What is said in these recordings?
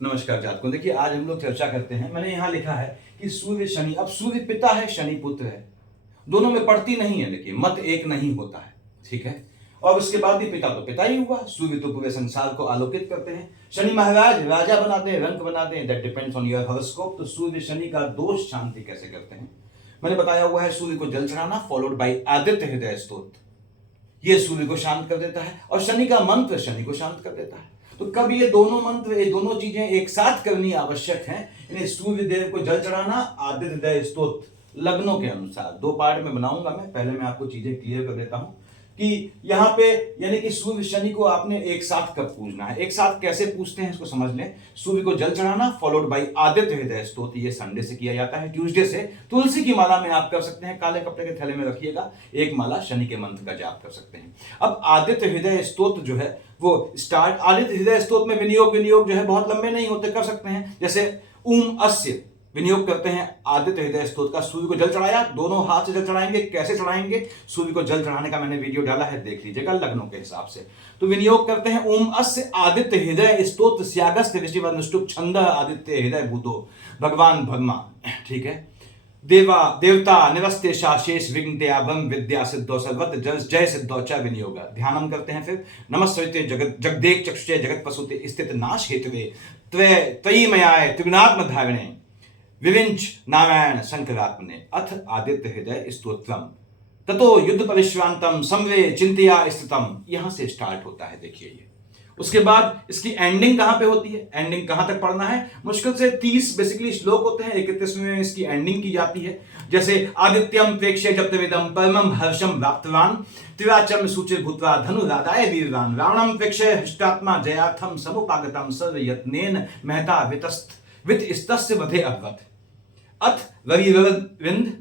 नमस्कार जातकों। देखिए आज हम लोग चर्चा करते हैं। मैंने यहाँ लिखा है कि सूर्य शनि, अब सूर्य पिता है, शनि पुत्र है, दोनों में पड़ती नहीं है। देखिए मत एक नहीं होता है, ठीक है। और उसके बाद भी पिता तो पिता ही हुआ। सूर्य तो पूरे संसार को आलोकित करते हैं, शनि महाराज राजा बनाते हैं, रंक बनाते हैं। That depends on your horoscope. तो सूर्य शनि का दोष शांति कैसे करते हैं मैंने बताया हुआ है। सूर्य को जल चढ़ाना फॉलोड बाई आदित्य हृदय स्तोत्र, ये सूर्य को शांत कर देता है। और शनि का मंत्र शनि को शांत कर देता है। तो कब ये दोनों मंत्र, ये दोनों चीजें एक साथ करनी आवश्यक है। यानी सूर्य देव को जल चढ़ाना, आदित्य हृदय स्तोत्र लग्नों के अनुसार। दो पार्ट में बनाऊंगा मैं, पहले मैं आपको चीजें क्लियर कर देता हूं कि यहाँ पे यानी कि सूर्य शनि को आपने एक साथ कब पूजना है, एक साथ कैसे पूछते हैं इसको समझ लें। सूर्य को जल चढ़ाना फॉलोड बाई आदित्य हृदय स्तोत्र, ये संडे से किया जाता है। ट्यूसडे से तुलसी की माला में आप कर सकते हैं, काले कपड़े के थैले में रखिएगा, एक माला शनि के मंत्र का जाप कर सकते हैं। अब आदित्य हृदय स्तोत्र जो है वो स्टार्ट, आदित्य हृदय स्तोत्र में विनियोग जो है बहुत लंबे नहीं होते, कर सकते हैं। जैसे ओम अस्य विनियोग करते हैं आदित्य हृदय स्तोत्र का। सूर्य को जल चढ़ाया, दोनों हाथ से जल चढ़ाएंगे। कैसे चढ़ाएंगे, सूर्य को जल चढ़ाने का मैंने वीडियो डाला है, देख लीजिएगा लग्नों के हिसाब से। तो विनियोग करते हैं ओम अस्य आदित्य हृदय स्तोत्र स्यागस्त्य ऋषिवनुष्टुप छंद आदित्य हृदय भूतो भगवान भगमा, ठीक है। देवा देवता निरस्ते शेष विघ्नतया ब्रह्म विद्या सिद्धो सर्वत्र जय सिद्धो च विनियोग। ध्यानम करते हैं फिर। नमस्ते जगत जगदेक चक्षुषे जगत पशुते स्थित नाश हेतुवे त्वयि मयाय त्रिगुणात्म धारिणे विविंच नारायण शंकरात्मने अथ आदित्य हृदय स्तोत्रम ततो युद्ध परिश्रांतम समवे चिंतया स्थितम। यहां से स्टार्ट होता है, देखिए ये। उसके बाद इसकी एंडिंग कहां पे होती है, एंडिंग कहां तक पढ़ना है, मुश्किल से 30 बेसिकली श्लोक होते हैं, 31वें में इसकी एंडिंग की जाती है। जैसे आदित्यम प्रेक्ष्य जप्तवेदम परमम हर्षम प्राप्तवान त्रिवाचम सूचिर भूत्वा धनुरादाय वीरवान रावणम प्रेक्ष्य हृष्टात्मा जयार्थम समुपागतम सर्व यत्नेन महता वितस्तस्य वधे अभवत् अथ रविरविंद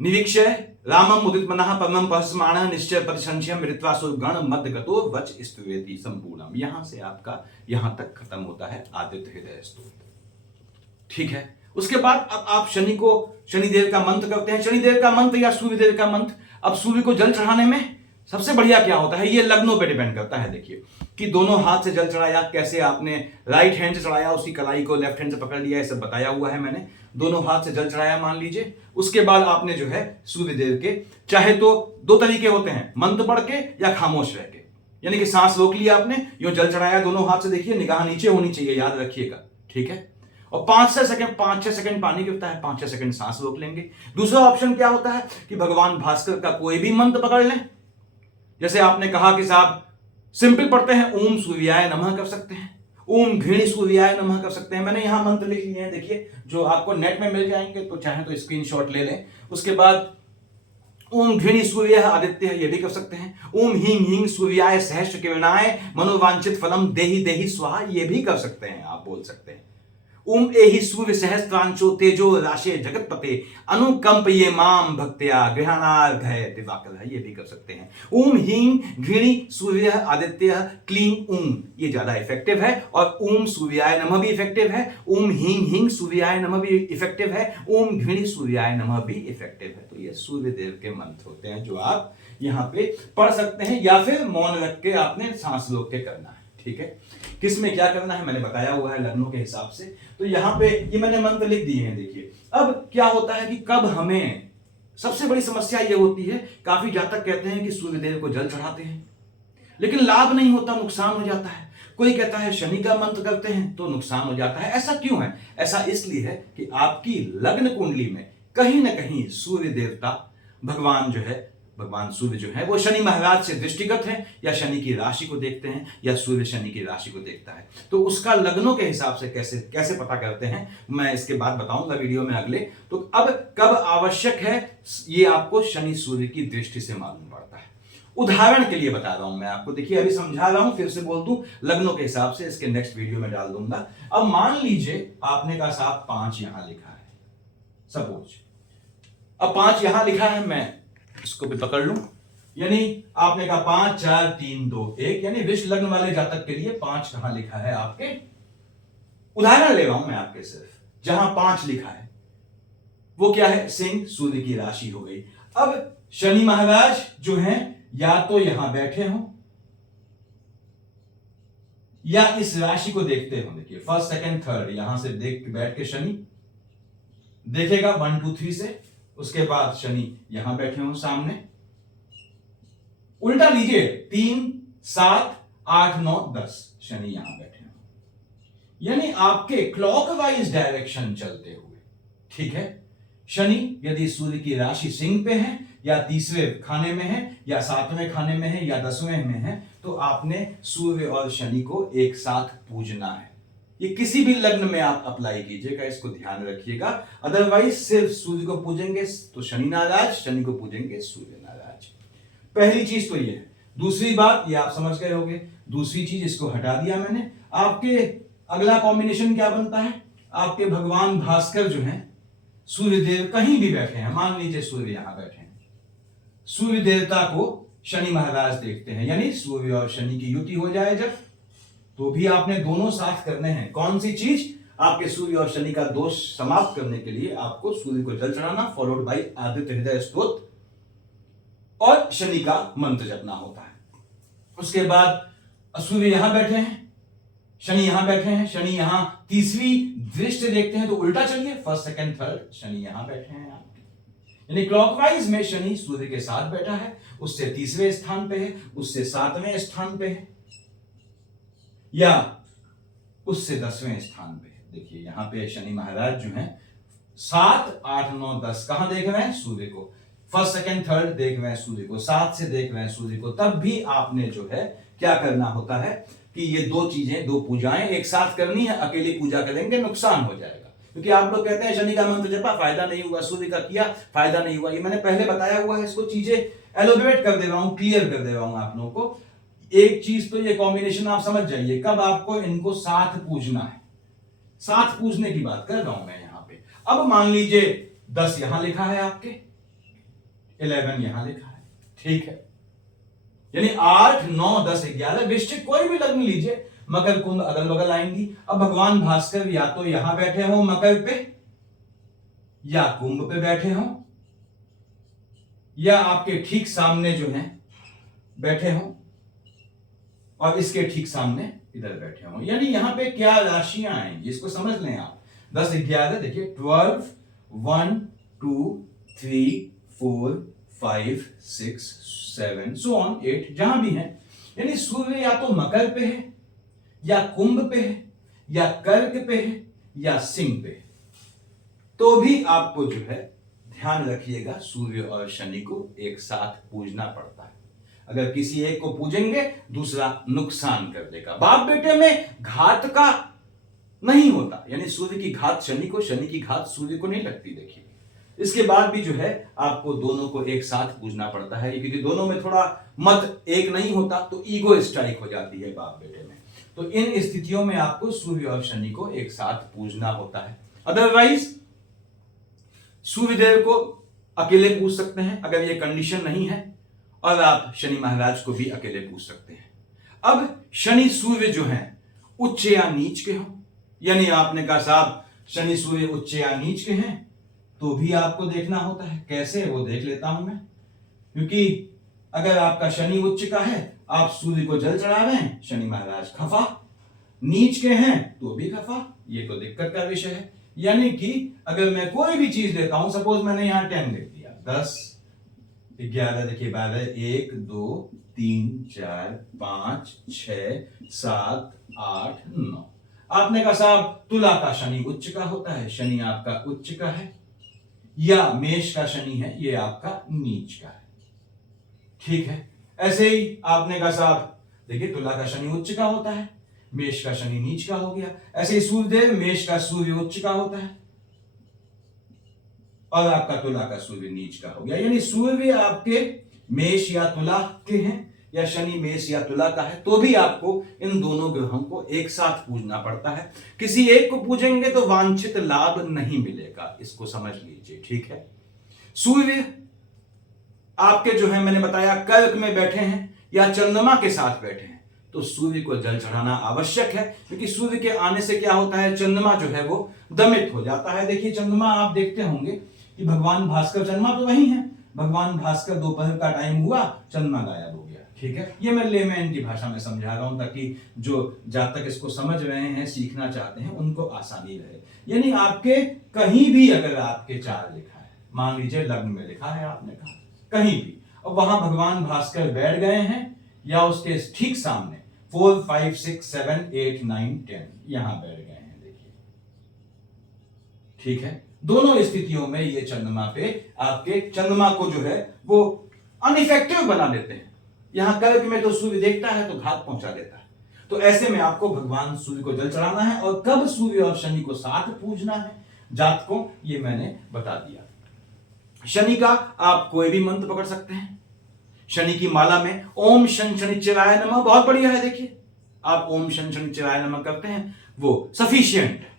निरीक्षय रामम उदित मनः परमं पहस्माणः निश्चय परिसंशयम मृत्वा सुगण मदगतो वच स्तुवेति संपूर्णम। यहां से आपका यहां तक खत्म होता है आदित्य हृदय स्तोत्र, ठीक है। उसके बाद अब आप शनि को, शनिदेव का मंत्र करते हैं। शनिदेव का मंत्र या सूर्यदेव का मंत्र। अब सूर्य को जल चढ़ाने में सबसे बढ़िया क्या होता है, ये लग्नों पे डिपेंड करता है। देखिए कि दोनों हाथ से जल चढ़ाया, कैसे आपने राइट हैंड से चढ़ाया, उसकी कलाई को लेफ्ट हैंड से पकड़ लिया, ये सब बताया हुआ है मैंने। दोनों हाथ से जल चढ़ाया मान लीजिए। उसके बाद आपने जो है सूर्यदेव के, चाहे तो दो तरीके होते हैं, मंत्र पढ़ के या खामोश रह के। यानी कि सांस रोक लिया आपने, यूं जल चढ़ाया दोनों हाथ से, देखिए निगाह नीचे होनी चाहिए, याद रखिएगा, ठीक है। और 5-6 सेकंड पानी गिरता है, 5-6 सेकंड सांस रोक लेंगे। दूसरा ऑप्शन क्या होता है कि भगवान भास्कर का कोई भी मंत्र पकड़ लें। जैसे आपने कहा कि साहब सिंपल पढ़ते हैं, ओम सूर्याय नमः कर सकते हैं, ओम घृणी सूर्याय नमः कर सकते हैं। मैंने यहां मंत्र लिख लिए हैं, देखिए जो आपको नेट में मिल जाएंगे, तो चाहे तो स्क्रीनशॉट ले लें। उसके बाद ओम घृणी सूर्य आदित्य, ये भी कर सकते हैं। ओम हींग हींग सूर्याय सहस्त्र किरणाय मनोवांछित फलम देहि देहि स्वाहा, ये भी कर सकते हैं, आप बोल सकते हैं। ओम एहि सूर्य सहस्त्रांशो तेजो राशे जगतपते अनुकंपये माम भक्त्या गृहाणार्घय दिवाकर, ये भी कर सकते हैं। ओम हींग घृणी सूर्य आदित्य क्लीं ओम, ये ज्यादा इफेक्टिव है। और ओम सूर्याय नमः भी इफेक्टिव है, ओम हींग हींग सूर्याय नमः भी इफेक्टिव है, ओम घृणी सूर्याय नमः भी इफेक्टिव है। तो ये सूर्य देव के मंत्र होते हैं जो आप यहाँ पे पढ़ सकते हैं, या फिर मौन रख के आपने सांस रोक के करना है, ठीक है। किस में क्या करना है मैंने बताया हुआ है लग्नों के हिसाब से। तो यहां पे ये मैंने मंत्र लिख दिए हैं, देखिए। अब क्या होता है कि कब हमें, सबसे बड़ी समस्या ये होती है, काफी जातक कहते हैं कि सूर्यदेव को जल चढ़ाते हैं लेकिन लाभ नहीं होता, नुकसान हो जाता है। कोई कहता है शनि का मंत्र करते हैं तो नुकसान हो जाता है। ऐसा क्यों है? ऐसा इसलिए है कि आपकी लग्न कुंडली में कहीं ना कहीं सूर्य देवता, भगवान जो है, भगवान सूर्य जो है वो शनि महाराज से दृष्टिगत है, या शनि की राशि को देखते हैं, या सूर्य शनि की राशि को देखता है। तो उसका लग्नों के हिसाब से कैसे कैसे पता करते हैं, मैं इसके बाद बताऊंगा वीडियो में अगले। तो अब कब आवश्यक है, ये आपको शनि सूर्य की दृष्टि से मालूम पड़ता है। उदाहरण के लिए बता रहा हूं मैं आपको, देखिए अभी समझा रहा हूं, फिर से बोल दूं लग्नों के हिसाब से, इसके नेक्स्ट वीडियो में डाल दूंगा। अब मान लीजिए आपने कहा साहब 5 यहां लिखा है, सपोज अब 5 यहां लिखा है, मैं इसको भी पकड़ लूं, यानी आपने कहा 5 4 3 2 1, यानी विष लग्न वाले जातक के लिए 5 कहां लिखा है आपके। उदाहरण ले रहा हूं मैं आपके, सिर्फ जहां 5 लिखा है वो क्या है, सिंह, सूर्य की राशि हो गई। अब शनि महाराज जो हैं या तो यहां बैठे हों या इस राशि को देखते हो, देखिए फर्स्ट सेकंड थर्ड यहां से देख बैठ के शनि देखेगा 1 2 3 से, उसके बाद शनि यहां बैठे हो सामने, उल्टा लीजिए 3 7 8 9 10 शनि यहां बैठे हो, यानी आपके क्लॉकवाइज डायरेक्शन चलते हुए, ठीक है। शनि यदि सूर्य की राशि सिंह पे है या तीसरे खाने में है या सातवें खाने में है या 10वें में है, तो आपने सूर्य और शनि को एक साथ पूजना है। ये किसी भी लग्न में आप अप्लाई कीजिएगा, इसको ध्यान रखिएगा। अदरवाइज सिर्फ सूर्य को पूजेंगे तो शनि नाराज, शनि को पूजेंगे सूर्य नाराज। पहली चीज तो ये है। दूसरी बात ये आप समझ गए होंगे, दूसरी चीज इसको हटा दिया मैंने। आपके अगला कॉम्बिनेशन क्या बनता है, आपके भगवान भास्कर जो हैं, सूर्य देव कहीं भी बैठे हैं, मान लीजिए सूर्य यहां बैठे हैं, सूर्य देवता को शनि महाराज देखते हैं, यानी सूर्य और शनि की युति हो जाए जब, तो भी आपने दोनों साथ करने हैं। कौन सी चीज, आपके सूर्य और शनि का दोष समाप्त करने के लिए आपको सूर्य को जल चढ़ाना, फॉलोड बाई आदित्य हृदय स्तोत्र और शनि का मंत्र जपना होता है। उसके बाद सूर्य यहां बैठे हैं, शनि यहां बैठे हैं, शनि यहां तीसरी दृष्टि देखते हैं, तो उल्टा चलिए फर्स्ट सेकंड थर्ड शनि यहां बैठे हैं आपके, यानी क्लॉकवाइज में शनि सूर्य के साथ बैठा है, उससे तीसरे स्थान पे है, उससे सातवें स्थान पे है या उससे 10वें स्थान पे है। देखिए यहां पे शनि महाराज जो हैं 7 8 9 10 कहां देख रहे हैं, सूर्य को, फर्स्ट सेकंड थर्ड देख रहे हैं सूर्य को, 7 से देख रहे हैं सूर्य को। तब भी आपने जो है क्या करना होता है कि ये दो चीजें, दो पूजाएं एक साथ करनी है। अकेली पूजा करेंगे नुकसान हो जाएगा, क्योंकि आप लोग कहते हैं शनि का मंत्र जपा फायदा नहीं हुआ, सूर्य का किया फायदा नहीं हुआ। ये मैंने पहले बताया हुआ है, इसको चीजें एलोबरेट कर दे रहा हूं, क्लियर कर दे रहा हूं आप लोगों को। एक चीज तो ये कॉम्बिनेशन आप समझ जाइए, कब आपको इनको साथ पूजना है, साथ पूजने की बात कर रहा हूं मैं यहां पे। अब मान लीजिए 10 यहां लिखा है आपके, 11 यहां लिखा है, ठीक है, यानी 8 9 10 11 वृश्चिक कोई भी लग्न लीजिए, मकर कुंभ अगल बगल आएंगी। अब भगवान भास्कर या तो यहां बैठे हो मकर पे या कुंभ पे बैठे हो, या आपके ठीक सामने जो है बैठे हो और इसके ठीक सामने इधर बैठे हो, यानी यहां पे क्या राशियां आएंगी इसको समझ लें आप। 10 11 देखिए 12 1 2 3 4 5 6 7 so on 8 जहां भी है, यानी सूर्य या तो मकर पे है या कुंभ पे है या कर्क पे है या सिंह पे है, तो भी आपको जो है ध्यान रखिएगा सूर्य और शनि को एक साथ पूजना पड़ता है। अगर किसी एक को पूजेंगे दूसरा नुकसान कर देगा। बाप बेटे में घात का नहीं होता, यानी सूर्य की घात शनि को, शनि की घात सूर्य को नहीं लगती। देखिए इसके बाद भी जो है आपको दोनों को एक साथ पूजना पड़ता है, क्योंकि दोनों में थोड़ा मत एक नहीं होता तो ईगो स्ट्राइक हो जाती है बाप बेटे में। तो इन स्थितियों में आपको सूर्य और शनि को एक साथ पूजना होता है। अदरवाइज सूर्यदेव को अकेले पूज सकते हैं अगर ये कंडीशन नहीं है, और आप शनि महाराज को भी अकेले पूज सकते हैं। अब शनि सूर्य जो हैं उच्च या नीच के हो, यानी आपने कहा साहब शनि सूर्य उच्च या नीच के हैं, तो भी आपको देखना होता है। कैसे, वो देख लेता हूं मैं, क्योंकि अगर आपका शनि उच्च का है, आप सूर्य को जल चढ़ा रहे हैं, शनि महाराज खफा, नीच के हैं तो भी खफा, ये तो दिक्कत का विषय है। यानी कि अगर मैं कोई भी चीज देता हूं, सपोज मैंने यहां 10 लिख दिया, 10 11 देखिए 12 1 2 3 4 5 6 7 8 9, आपने कहा साहब तुला का शनि उच्च का होता है, शनि आपका उच्च का है, या मेष का शनि है ये आपका नीच का है, ठीक है। ऐसे ही आपने कहा साहब देखिए तुला का शनि उच्च का होता है, मेष का शनि नीच का हो गया। ऐसे ही सूर्यदेव मेष का सूर्य उच्च का होता है और आपका तुला का सूर्य नीच का हो गया, यानी सूर्य आपके मेष या तुला के हैं या शनि मेष या तुला का है, तो भी आपको इन दोनों ग्रहों को एक साथ पूजना पड़ता है। किसी एक को पूजेंगे तो वांछित लाभ नहीं मिलेगा, इसको समझ लीजिए, ठीक है। सूर्य आपके जो है मैंने बताया कर्क में बैठे हैं या चंद्रमा के साथ बैठे हैं, तो सूर्य को जल चढ़ाना आवश्यक है, क्योंकि सूर्य के आने से क्या होता है, चंद्रमा जो है वो दमित हो जाता है। देखिए चंद्रमा आप देखते होंगे कि भगवान भास्कर, चंद्रमा तो वही है, भगवान भास्कर दोपहर का टाइम हुआ चंद्रमा गायब हो गया, ठीक है, ये मैं लेमैन की भाषा में समझा रहा हूं ताकि जो जब तक इसको समझ रहे हैं, सीखना चाहते हैं, उनको आसानी रहे। यानी आपके कहीं भी अगर आपके चार लिखा है, मान लीजिए लग्न में लिखा है आपने कहा कहीं भी, और वहां भगवान भास्कर बैठ गए हैं या उसके ठीक सामने 4 5 6 7 8 9 10 यहां बैठ गए हैं, देखिए ठीक है, दोनों स्थितियों में ये चंद्रमा पे आपके चंद्रमा को जो है वो अनइफेक्टिव बना देते हैं। यहां कर्क में तो सूर्य देखता है तो घात पहुंचा देता है। तो ऐसे में आपको भगवान सूर्य को जल चढ़ाना है, और कब सूर्य और शनि को साथ पूजना है जातकों, ये मैंने बता दिया। शनि का आप कोई भी मंत्र पकड़ सकते हैं। शनि की माला में ओम शन शनिश्चराय नमः बहुत बढ़िया है। देखिए आप ओम शन शनिश्चराय नमः करते हैं, वो सफिशिएंट है।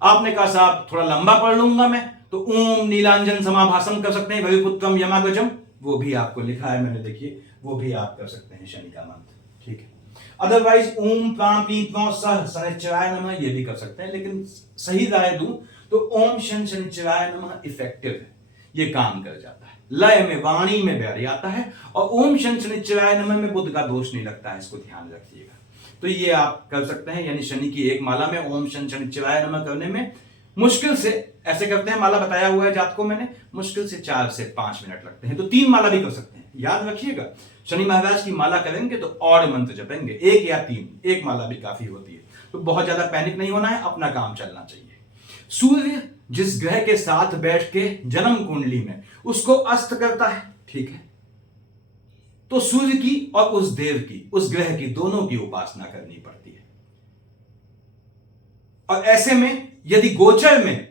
आपने कहा साहब थोड़ा लंबा पढ़ लूंगा मैं, तो ओम नीलांजन समाभासम कर सकते हैं, भविपुत्रम यमागजम, वो भी आपको लिखा है मैंने, देखिए वो भी आप कर सकते हैं शनि का मंत्र, ठीक है। अदरवाइज ओम प्राण पीत्वा सह शनिश्चराय नमः ये भी कर सकते हैं, लेकिन सही राय दूं तो ओम शन शनिश्चराय नमः इफेक्टिव है, ये काम कर जाता है, लय में वाणी में बैठ जाता है, और ओम शन शनिश्चराय नमः में बुध का दोष नहीं लगता है, इसको ध्यान रखिएगा। तो ये आप कर सकते हैं, यानी शनि की एक माला में ओम शन शनिश्चराय नमः करने में मुश्किल से ऐसे करते हैं, माला बताया हुआ है जातकों मैंने, मुश्किल से 4 से 5 मिनट लगते हैं। तो 3 माला भी कर सकते हैं, याद रखिएगा। शनि महाराज की माला करेंगे तो और मंत्र जपेंगे, 1 या 3, एक माला भी काफी होती है। तो बहुत ज्यादा पैनिक नहीं होना है, अपना काम चलना चाहिए। सूर्य जिस ग्रह के साथ बैठ के जन्म कुंडली में उसको अस्त करता है, ठीक है, तो सूर्य की और उस देव की, उस ग्रह की, दोनों की उपासना करनी पड़ती है। और ऐसे में यदि गोचर में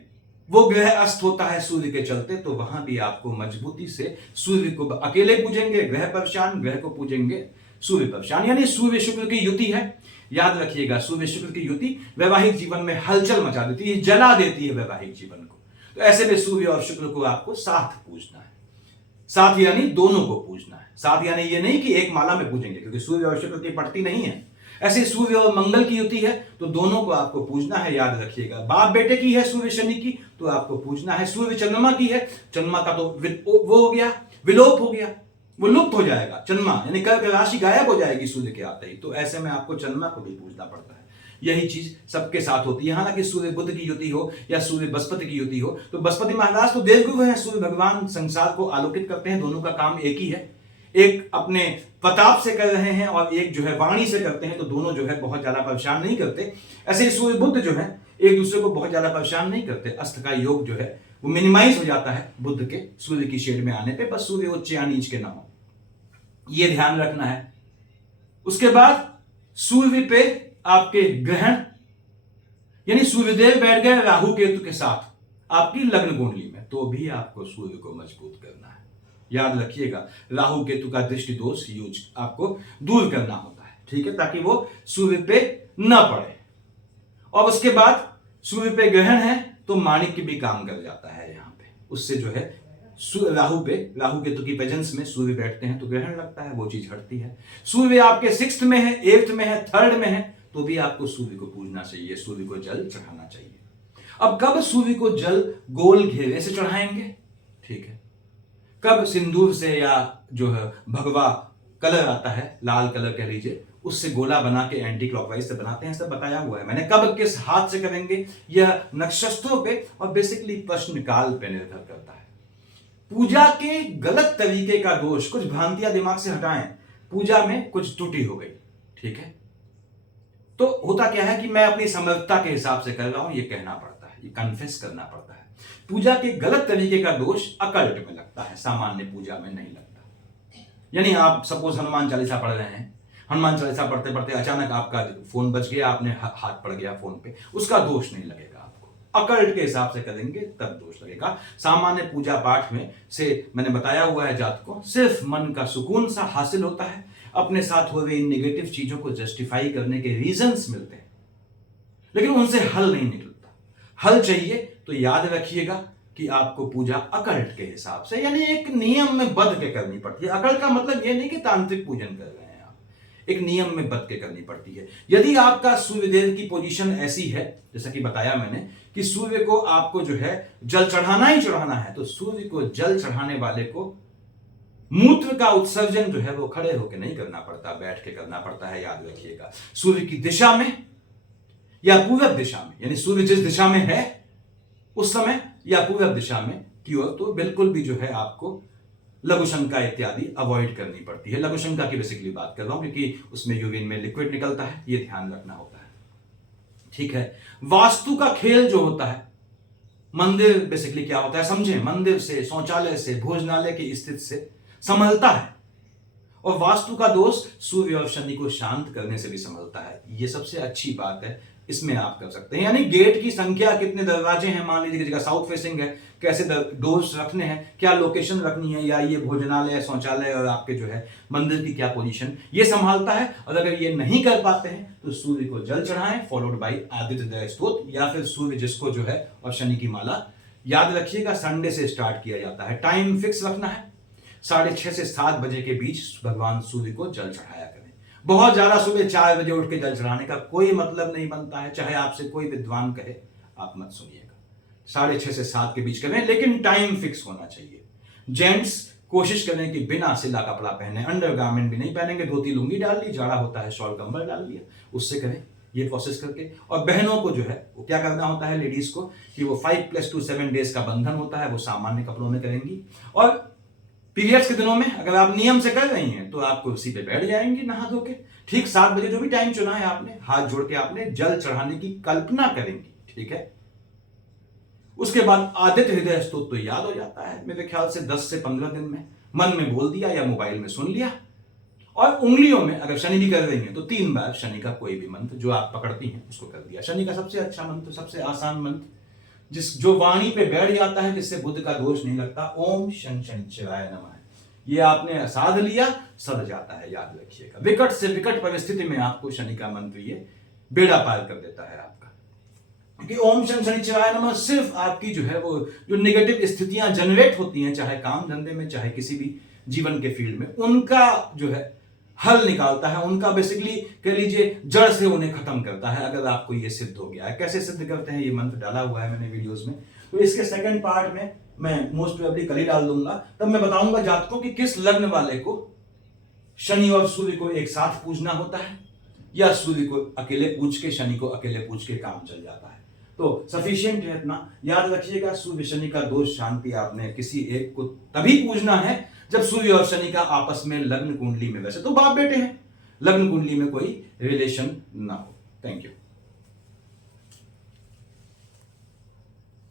वो ग्रह अस्त होता है सूर्य के चलते, तो वहां भी आपको मजबूती से सूर्य को अकेले पूजेंगे, ग्रह परेशान, ग्रह को पूजेंगे सूर्य परेशान, यानी सूर्य शुक्र की युति है। याद रखिएगा, सूर्य शुक्र की युति वैवाहिक जीवन में हलचल मचा देती है, जला देती है वैवाहिक जीवन को। तो ऐसे में सूर्य और शुक्र को आपको साथ पूजना है, साथ यानी दोनों को पूजना है। साथ यानी ये नहीं कि एक माला में पूजेंगे, क्योंकि सूर्य और शुक्र की पड़ती नहीं है। ऐसे सूर्य और मंगल की युति है तो दोनों को आपको पूजना है, याद रखिएगा। बाप बेटे की है सूर्य शनि की तो आपको पूजना है। सूर्य चंद्रमा की है, चंद्रमा का तो वो हो गया, विलोप हो गया, वो लुप्त हो जाएगा चंद्रमा, यानी कर्क राशि गायब हो जाएगी सूर्य के आते ही। तो ऐसे में आपको चंद्रमा को भी पूजना पड़ता है। यही चीज सबके साथ होती है। हालांकि सूर्य बुध की युति हो या सूर्य बृहस्पति की युति हो, तो बृहस्पति महाराज तो देवगुरु हैं, सूर्य भगवान संसार को आलोकित करते हैं, दोनों का काम एक ही है। एक अपने प्रताप से कर रहे हैं और एक जो है वाणी से करते हैं, तो दोनों जो है बहुत ज्यादा परेशान नहीं करते। ऐसे ही सूर्य बुध जो है एक दूसरे को बहुत ज्यादा परेशान नहीं करते। अस्त का योग जो है वो मिनिमाइज हो जाता है बुध के सूर्य की शेड में आने पे, बस सूर्य उच्च या नीच के ना हो, ये ध्यान रखना है। उसके बाद सूर्य पे आपके ग्रहण, यानी सूर्यदेव बैठ गए राहु केतु के साथ आपकी लग्न कुंडली में, तो भी आपको सूर्य को मजबूत करना है। याद रखिएगा, राहु केतु का दृष्टि दोष यूज आपको दूर करना होता है, ठीक है, ताकि वो सूर्य पे न पड़े। और उसके बाद सूर्य पे ग्रहण है तो माणिक्य भी काम कर जाता है यहां पे, उससे जो है राहु केतु की प्रेजेंस में सूर्य बैठते हैं तो ग्रहण लगता है, वो चीज हटती है। सूर्य आपके 6th में है, 8th में है, 3rd में है, तो भी आपको सूर्य को पूजना चाहिए, सूर्य को जल चढ़ाना चाहिए। अब कब सूर्य को जल गोल घेरे से चढ़ाएंगे, ठीक है, कब सिंदूर से, या जो है भगवा कलर आता है, लाल कलर कह लीजिए, उससे गोला बना के एंटी क्लॉकवाइज से बनाते हैं, सब बताया हुआ है मैंने। कब किस हाथ से करेंगे यह नक्षत्रों पे और बेसिकली प्रश्न काल पे निर्भर करता है। पूजा के गलत तरीके का दोष, कुछ भ्रांतियां दिमाग से हटाएं। पूजा में कुछ त्रुटि हो गई, ठीक है, तो होता क्या है कि मैं अपनी समर्थता के हिसाब से कर रहा हूं, ये कहना पड़ता है, ये कन्फेस करना पड़ता है। पूजा के गलत तरीके का दोष अकल्ट में लगता है, सामान्य पूजा में नहीं लगता। यानी आप सपोज हनुमान चालीसा पढ़ रहे हैं, हनुमान चालीसा पढ़ते पढ़ते अचानक आपका फोन बज गया, आपने हाथ पड़ गया फोन पे, उसका दोष नहीं लगेगा आपको। अकल्ट के हिसाब से करेंगे तब दोष लगेगा। सामान्य पूजा पाठ में से मैंने बताया हुआ है जातकों, सिर्फ मन का सुकून सा हासिल होता है, अपने साथ हो रही नेगेटिव चीजों को जस्टिफाई करने के रीजंस मिलते हैं, लेकिन उनसे हल नहीं निकलता। हल चाहिए तो याद रखिएगा कि आपको पूजा अकल्ट के हिसाब से, यानी एक नियम में बध के करनी पड़ती है। अकल्ट का मतलब यह नहीं कि तांत्रिक पूजन कर रहे हैं आप, एक नियम में बध के करनी पड़ती है। यदि आपका सूर्यदेव की पोजीशन ऐसी है, जैसा कि बताया मैंने, कि सूर्य को आपको जो है जल चढ़ाना ही चढ़ाना है, तो सूर्य को जल चढ़ाने वाले को मूत्र का उत्सर्जन जो है वो खड़े होकर नहीं करना पड़ता, बैठ के करना पड़ता है, याद रखिएगा। सूर्य की दिशा में या पूरब दिशा में, यानी सूर्य जिस दिशा में है उस समय, या पूरब दिशा में की ओर, तो बिल्कुल भी जो है आपको लघुशंका इत्यादि अवॉइड करनी पड़ती है। लघुशंका की बेसिकली बात कर रहा हूं क्योंकि उसमें यूरिन में लिक्विड निकलता है, ये ध्यान रखना होता है। ठीक है। वास्तु का खेल जो होता है, मंदिर बेसिकली क्या होता है समझें, मंदिर से, शौचालय से, भोजनालय की स्थिति से संभलता है, और वास्तु का दोष सूर्य और शनि को शांत करने से भी संभलता है। ये सबसे अच्छी बात है, इसमें आप कर सकते हैं। यानी गेट की संख्या, कितने दरवाजे हैं, मान लीजिए जगह साउथ फेसिंग है, कैसे डोर्स रखने हैं, क्या लोकेशन रखनी है, या ये भोजनालय, शौचालय और आपके जो है मंदिर की क्या पोजीशन, ये संभालता है। और अगर ये नहीं कर पाते हैं तो सूर्य को जल चढ़ाएं, फॉलोड बाई आदित्य हृदय स्तोत्र, या फिर सूर्य जिसको जो है और शनि की माला। याद रखिएगा संडे से स्टार्ट किया जाता है, टाइम फिक्स रखना है, 6:30 से 7 बजे के बीच भगवान सूर्य को जल चढ़ाया करें। बहुत ज्यादा सुबह 4 बजे उठ के जल चढ़ाने का कोई मतलब नहीं बनता है, चाहे आपसे कोई विद्वान कहे, आप मत सुनिएगा। 6:30 से 7 के बीच करें, लेकिन टाइम फिक्स होना चाहिए। जेंट्स कोशिश करें कि बिना सिला कपड़ा पहने, अंडरगारमेंट भी नहीं पहनेंगे, धोती लुंगी डाल ली, जाड़ा होता है शॉल कंबल डाल लिया, उससे करें ये प्रोसेस करके। और बहनों को जो है वो क्या करना होता है, लेडीज को, कि वो 5+2 7 डेज का बंधन होता है, वो सामान्य कपड़ों में करेंगी। और पीरियड्स के दिनों में अगर आप नियम से कर रही हैं तो आप कुर्सी पे बैठ जाएंगी नहा धो के, ठीक 7 बजे जो भी टाइम चुना है आपने, हाथ जोड़ के आपने जल चढ़ाने की कल्पना करेंगी। ठीक है। उसके बाद आदित्य हृदय स्तोत्र तो याद हो जाता है मेरे ख्याल से 10 से 15 दिन में, मन में बोल दिया या मोबाइल में सुन लिया। और उंगलियों में अगर शनि भी कर रही हैं तो 3 बार शनि का कोई भी मंत्र जो आप पकड़ती हैं उसको कर दिया। शनि का सबसे अच्छा मंत्र, सबसे आसान मंत्र, जो वाणी पे बैठ जाता है, जिससे बुद्ध का दोष नहीं लगता, ओम शनिश्चराय नमः। ये आपने साध लिया, सद जाता है, याद रखिएगा। विकट से विकट परिस्थिति में आपको शनि का मंत्र ये बेड़ा पार कर देता है आपका। क्योंकि ओम शनिश्चराय नमः सिर्फ आपकी जो है वो जो नेगेटिव स्थितियां जनरेट होती हैं, चाहे काम धंधे में, चाहे किसी भी जीवन के फील्ड में, उनका जो है हल निकालता है, उनका बेसिकली कह लीजिए जड़ से उन्हें खत्म करता है, अगर आपको ये सिद्ध हो गया है। कैसे सिद्ध करते हैं, ये मंत्र डाला हुआ है मैंने वीडियोस में, तो इसके सेकंड पार्ट में मैं मोस्ट प्रोबेबली कल ही डाल दूंगा। तब मैं बताऊंगा जातकों कि किस लग्न वाले को शनि और सूर्य को एक साथ पूजना होता है, या सूर्य को अकेले पूज के, शनि को अकेले पूज के काम चल जाता है। तो सफिशिएंट है इतना, याद रखिएगा। सूर्य शनि का दोष शांति आपने किसी एक को तभी पूजना है जब सूर्य और शनि का आपस में लग्न कुंडली में, वैसे तो बाप बेटे हैं, लग्न कुंडली में कोई रिलेशन ना हो। Thank you.